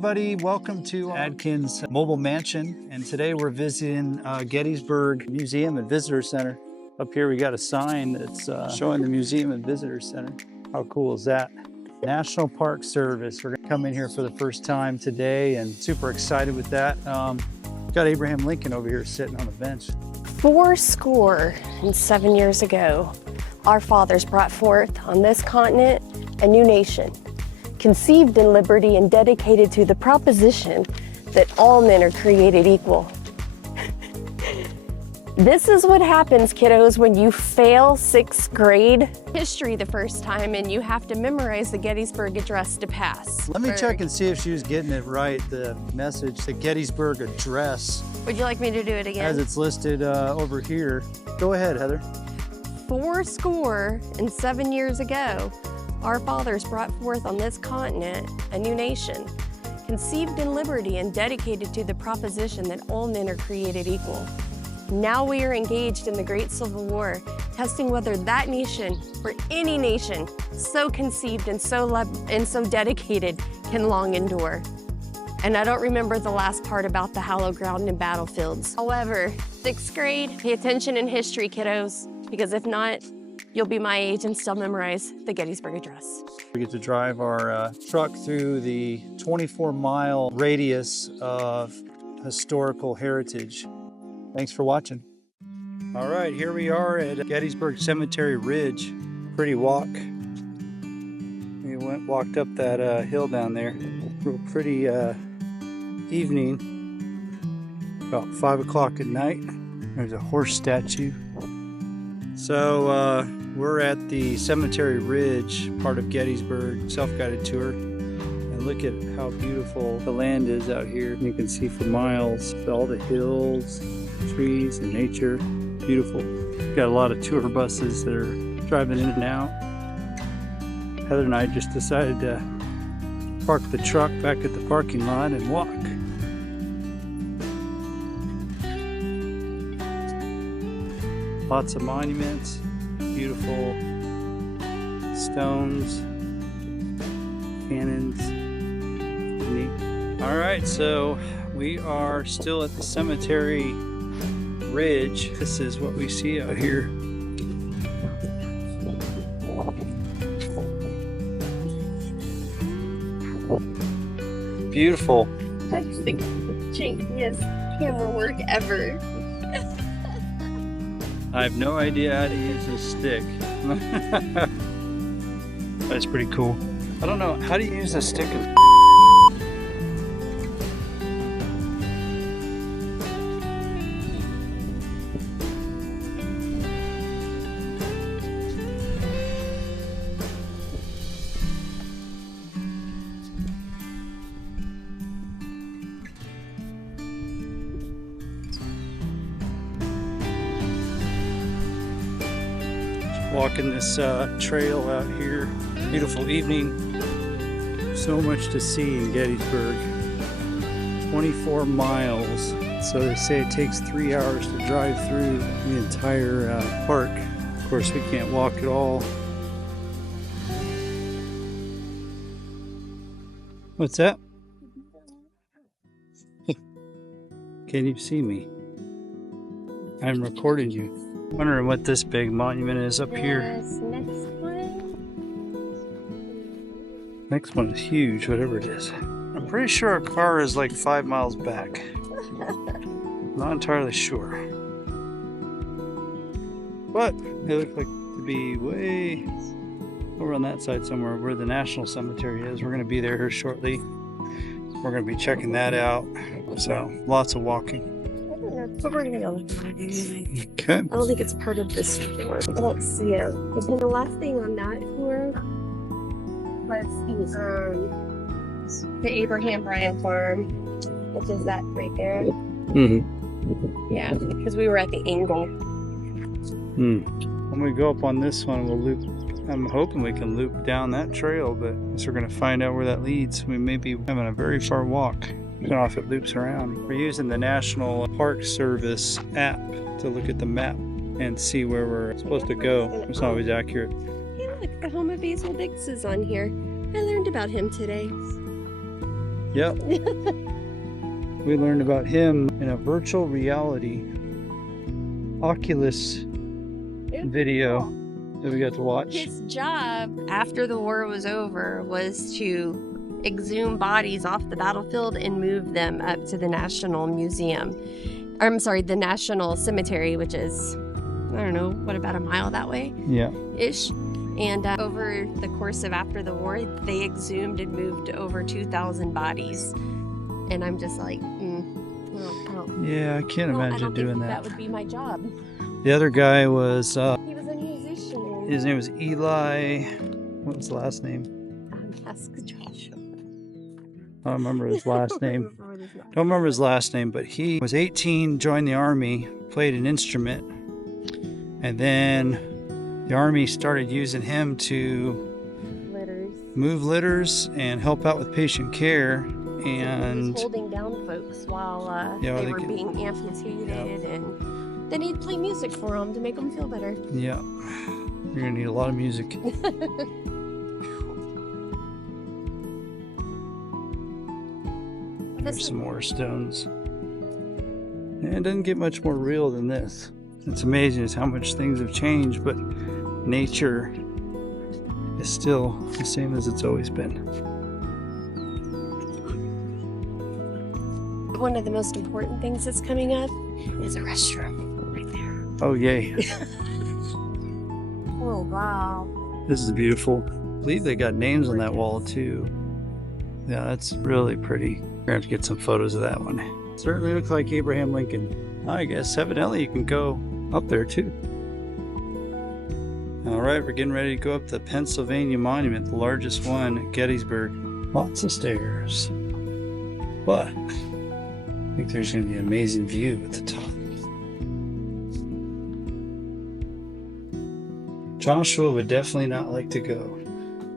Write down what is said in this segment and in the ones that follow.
everybody, welcome to Adkins Mobile Mansion, and today we're visiting Gettysburg Museum and Visitor Center. Up here we got a sign that's showing the Museum and Visitor Center. How cool is that? National Park Service. We're gonna come in here for the first time today and super excited with that. Got Abraham Lincoln over here sitting on the bench. 87 years ago, our fathers brought forth on this continent a new nation, conceived in liberty and dedicated to the proposition that all men are created equal. This is what happens, kiddos, when you fail 6th grade history the first time and you have to memorize the Gettysburg Address to pass. Let me check and see if she was getting it right, the message, the Gettysburg Address. Would you like me to do it again? As it's listed over here. Go ahead, Heather. 87 years ago, our fathers brought forth on this continent a new nation, conceived in liberty and dedicated to the proposition that all men are created equal. Now we are engaged in the Great Civil War, testing whether that nation, or any nation, so conceived and so dedicated, can long endure. And I don't remember the last part about the hallowed ground and battlefields. However, 6th grade, pay attention in history, kiddos, because if not, you'll be my age and still memorize the Gettysburg Address. We get to drive our truck through the 24-mile radius of historical heritage. Thanks for watching. All right, here we are at Gettysburg Cemetery Ridge. Pretty walk. We walked up that hill down there. Real pretty evening. About 5 o'clock at night. There's a horse statue. So we're at the Cemetery Ridge, part of Gettysburg, self-guided tour. And look at how beautiful the land is out here. You can see for miles all the hills, trees, and nature. Beautiful. Got a lot of tour buses that are driving in and out. Heather and I just decided to park the truck back at the parking lot and walk. Lots of monuments, beautiful stones, cannons. Neat. All right, so we are still at the Cemetery Ridge. This is what we see out here. Beautiful. That's the jankiest camera work ever. I have no idea how to use this stick. That's pretty cool. I don't know, how do you use a stick? Walking this trail out here. Beautiful evening. So much to see in Gettysburg. 24 miles. So they say it takes 3 hours to drive through the entire park. Of course, we can't walk at all. What's that? Can you see me? I'm recording you. Wondering what this big monument is up here. Next one is huge, whatever it is. I'm pretty sure our car is like 5 miles back. Not entirely sure. But they look like to be way over on that side somewhere where the National Cemetery is. We're going to be there here shortly. We're going to be checking that out. So lots of walking. But we're gonna go. Okay. I don't think it's part of this tour. I don't see it. But then the last thing on that tour was the Abraham Bryan Farm, which is that right there. Mm-hmm. Yeah, because we were at the angle. When we go up on this one, we'll loop. I'm hoping we can loop down that trail, but I guess we're gonna find out where that leads. We may be having a very far walk. I don't know if it loops around. We're using the National Park Service app to look at the map and see where we're supposed to go. It's not always accurate. Hey, look, the home of Basil Dix is on here. I learned about him today. Yep. We learned about him in a virtual reality Oculus video that we got to watch. His job after the war was over was to exhume bodies off the battlefield and move them up to the National Museum. I'm sorry, the National Cemetery, which is, I don't know, what, about a mile that way? Yeah. Ish. And over the course of after the war, they exhumed and moved over 2,000 bodies. And I'm just like, Yeah, I can't imagine doing that. That would be my job. The other guy was, He was a musician. his name was Eli. What was his last name? Ask Joshua. I don't remember his last name. Don't remember his last name, but he was 18, joined the Army, played an instrument, and then the Army started using him to move litters and help out with patient care. And he was holding down folks while they were being amputated, and then he'd play music for them to make them feel better. Yeah, you're gonna need a lot of music. There's some more stones. And it doesn't get much more real than this. It's amazing how much things have changed, but nature is still the same as it's always been. One of the most important things that's coming up is a restroom right there. Oh, yay. Oh, wow. This is beautiful. I believe they got names on that wall, too. Yeah, that's really pretty. We're gonna have to get some photos of that one. Certainly looks like Abraham Lincoln. I guess evidently you can go up there too. All right, we're getting ready to go up the Pennsylvania Monument, the largest one at Gettysburg. Lots of stairs, but I think there's gonna be an amazing view at the top. Joshua would definitely not like to go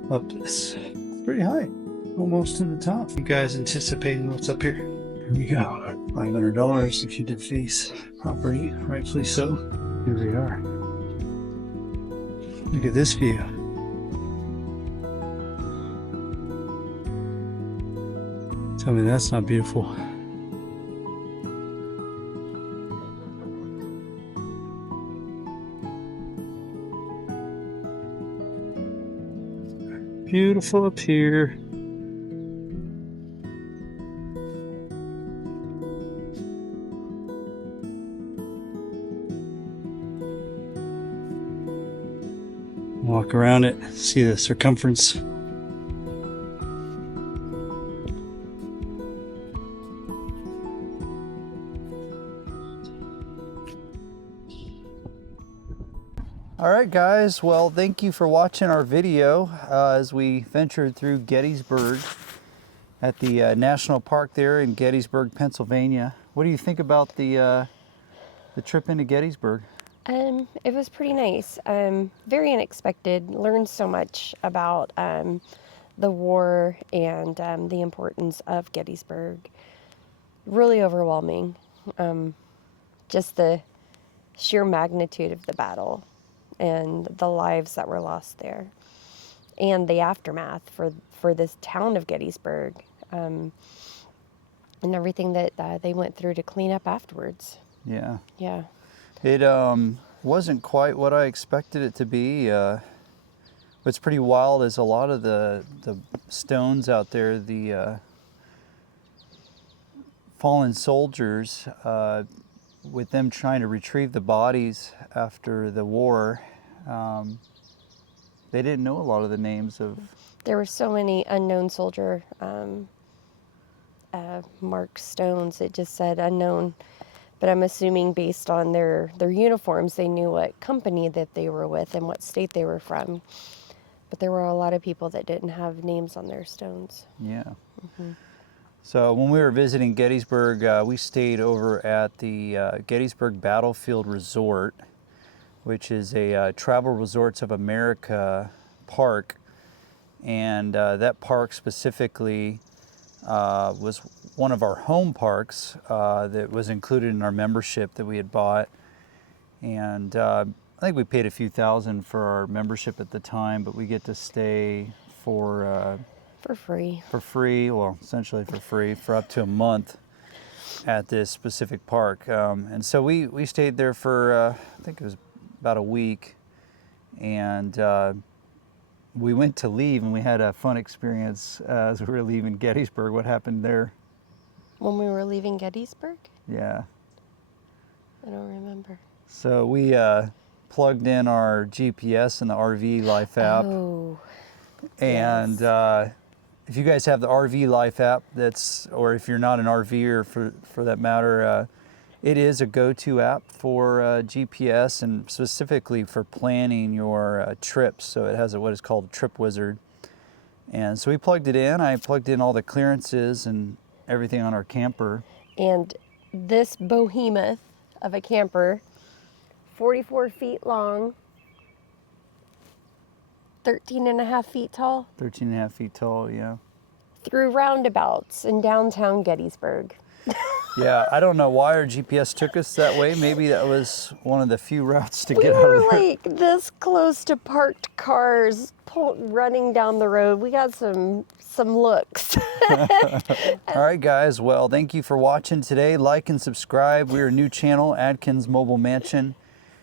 up this. It's pretty high. Almost to the top. You guys anticipating what's up here? Here we go. $500 if you did face property, rightfully so. Here we are. Look at this view. Tell me that's not beautiful. Beautiful up here. Walk around it, see the circumference. All right, guys. Well, thank you for watching our video as we ventured through Gettysburg at the National Park there in Gettysburg, Pennsylvania. What do you think about the trip into Gettysburg? It was pretty nice. Very unexpected. Learned so much about the war and the importance of Gettysburg. Really overwhelming. Just the sheer magnitude of the battle and the lives that were lost there, and the aftermath for this town of Gettysburg, and everything that they went through to clean up afterwards. Yeah. Yeah. It wasn't quite what I expected it to be. What's pretty wild is a lot of the stones out there, the fallen soldiers, with them trying to retrieve the bodies after the war, they didn't know a lot of the names of... There were so many unknown soldier marked stones. It just said unknown. But I'm assuming based on their uniforms, they knew what company that they were with and what state they were from. But there were a lot of people that didn't have names on their stones. Yeah. Mm-hmm. So when we were visiting Gettysburg, we stayed over at the Gettysburg Battlefield Resort, which is a Travel Resorts of America park. And that park specifically was one of our home parks that was included in our membership that we had bought. And I think we paid a few thousand for our membership at the time, but we get to stay for For free. For free, well, essentially for free, for up to a month at this specific park. And so we stayed there for, I think it was about a week. And we went to leave, and we had a fun experience as we were leaving Gettysburg. What happened there? When we were leaving Gettysburg? Yeah. I don't remember. So we plugged in our GPS in the RV Life app. Oh. And yes. If you guys have the RV Life app, or if you're not an RVer for that matter, it is a go-to app for GPS and specifically for planning your trips. So it has what is called a trip wizard. And so we plugged it in. I plugged in all the clearances and everything on our camper. And this behemoth of a camper, 44 feet long, 13 and a half feet tall. 13 and a half feet tall, yeah. Through roundabouts in downtown Gettysburg. Yeah, I don't know why our GPS took us that way. Maybe that was one of the few routes to We get out were of there. like this close to parked cars running down the road. We got some looks. All right, guys. Well, thank you for watching today. Like and subscribe. We're a new channel, Adkins Mobile Mansion.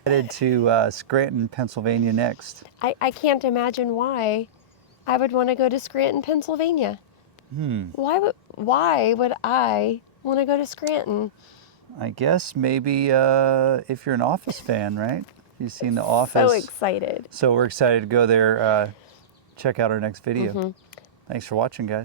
Headed to Scranton, Pennsylvania next. I can't imagine why I would want to go to Scranton, Pennsylvania. Why would I want to go to Scranton? I guess maybe if you're an Office fan, right? You've seen The Office. So excited. So we're excited to go there. Check out our next video. Thanks for watching, guys.